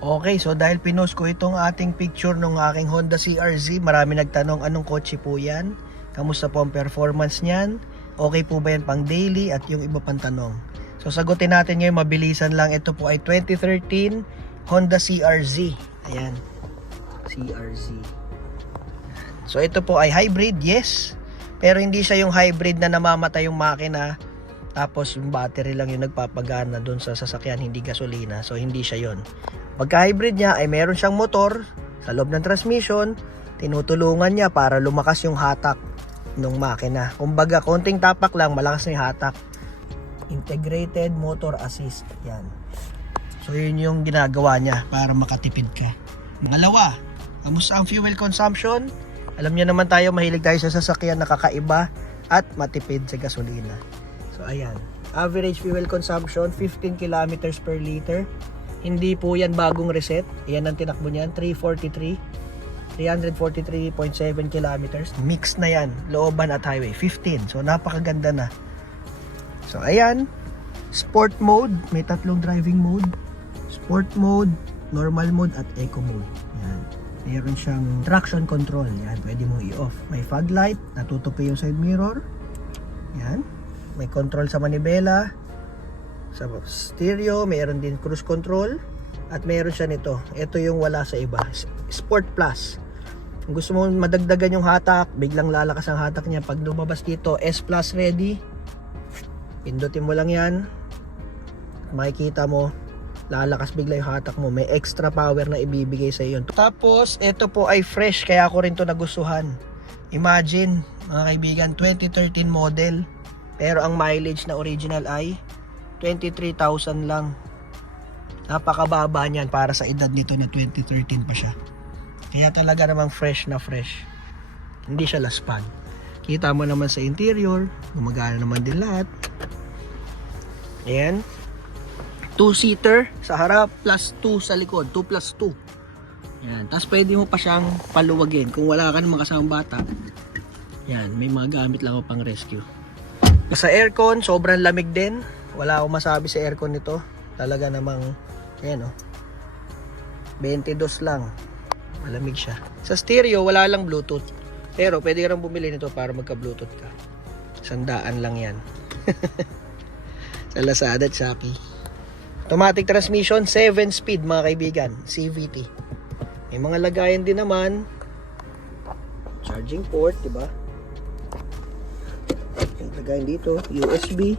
Okay, so dahil pinost ko itong ating picture ng aking Honda CR-Z, marami nagtanong anong kotse po yan, kamusta po ang performance niyan, okay po ba yan pang daily at yung iba pang tanong. So sagutin natin ngayon, mabilisan lang. Ito po ay 2013 Honda CR-Z. Ayan, CR-Z. So ito po ay hybrid, yes, pero hindi siya yung hybrid na namamatay yung makina tapos yung battery lang yung nagpapagana doon sa sasakyan, hindi gasolina. So hindi siya yon. Pagka-hybrid niya ay meron siyang motor sa loob ng transmission, tinutulungan niya para lumakas yung hatak ng makina. Kumbaga, konting tapak lang, malakas na yung hatak. Integrated motor assist. Yan. So, yun yung ginagawa niya para makatipid ka. Pangalawa, kamusta ang fuel consumption? Alam niyo naman tayo, mahilig tayo sa sasakyan na kakaiba at matipid sa gasolina. So, ayan. Average fuel consumption, 15 kilometers per liter. Hindi po yan bagong reset. Yan ang tinakbo niyan, 343.7 kilometers. Mix na yan, looban at highway, 15. So napakaganda na. So ayan, sport mode, may tatlong driving mode. Sport mode, normal mode at eco mode. Yan. Meron siyang traction control. Yan, pwede mo i-off. May fog light, natutupi yung side mirror. Yan. May control sa manibela. Sa stereo, mayroon din cruise control at mayroon siya nito. Ito yung wala sa iba, Sport Plus. Kung gusto mo madagdagan yung hatak, biglang lalakas ang hatak niya pag lumabas dito, S Plus ready. Pindutin mo lang yan. Makikita mo, lalakas bigla yung hatak mo. May extra power na ibibigay sa iyo. Tapos, ito po ay fresh, kaya ako rin to nagustuhan. Imagine, mga kaibigan, 2013 model. Pero ang mileage na original ay 23,000 lang. Napakababa niyan para sa edad nito na 2013 pa siya. Kaya talaga namang fresh na fresh. Hindi siya laspag. Kita mo naman sa interior, gumagana naman din lahat. Ayan. 2-seater sa harap plus 2 sa likod. 2 plus 2. Ayan. Tapos pwede mo pa siyang paluwagin. Kung wala ka namang kasamang bata. Ayan. May mga gamit lang ako pang rescue. Sa aircon, sobrang lamig din. Wala akong masabi sa aircon nito. Talaga namang, ayan o, 22 lang. Malamig siya. Sa stereo, wala lang Bluetooth. Pero pwede ka rin bumili nito para magka-Bluetooth ka. 100 lang yan. Sa Lazada at Shopee. Automatic transmission, 7-speed mga kaibigan. CVT. May mga lagayan din naman. Charging port, diba? Lagayan dito, USB.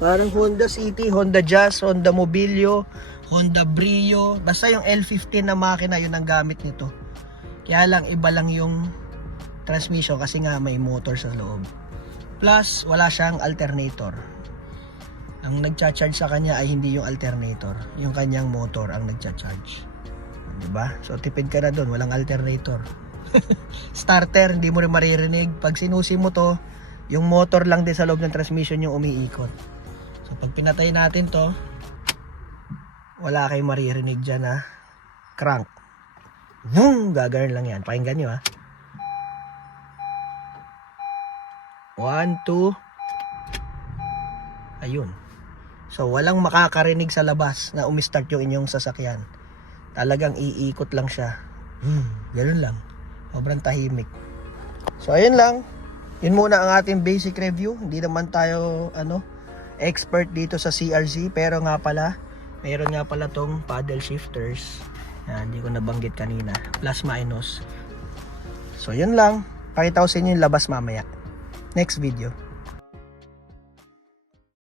Parang Honda City, Honda Jazz, Honda Mobilio, Honda Brio. Basta yung L15 na makina, yun ang gamit nito. Kaya lang, iba lang yung transmission kasi nga may motor sa loob. Plus, wala siyang alternator. Ang nagcha-charge sa kanya ay hindi yung alternator. Yung kanyang motor ang nagcha-charge. Diba? So, tipid ka na dun. Walang alternator. Starter, hindi mo rin maririnig. Pag sinusi mo to, yung motor lang din sa loob ng transmission yung umiikot. So pag pinatay natin to, wala kayong maririnig dyan na crank. Boom! Gagawin lang yan. Pakinggan nyo ha. 1, 2. Ayun. So walang makakarinig sa labas na umistart yung inyong sasakyan. Talagang iikot lang siya. Ganun lang. Sobrang tahimik. So ayun lang. Yun muna ang ating basic review. Hindi naman tayo expert dito sa CR-Z, pero nga pala mayroon nga pala tong paddle shifters. Yan, hindi ko nabanggit kanina. Plus minus. So yun lang. Pakita ko sa inyo yung labas mamaya. Next video.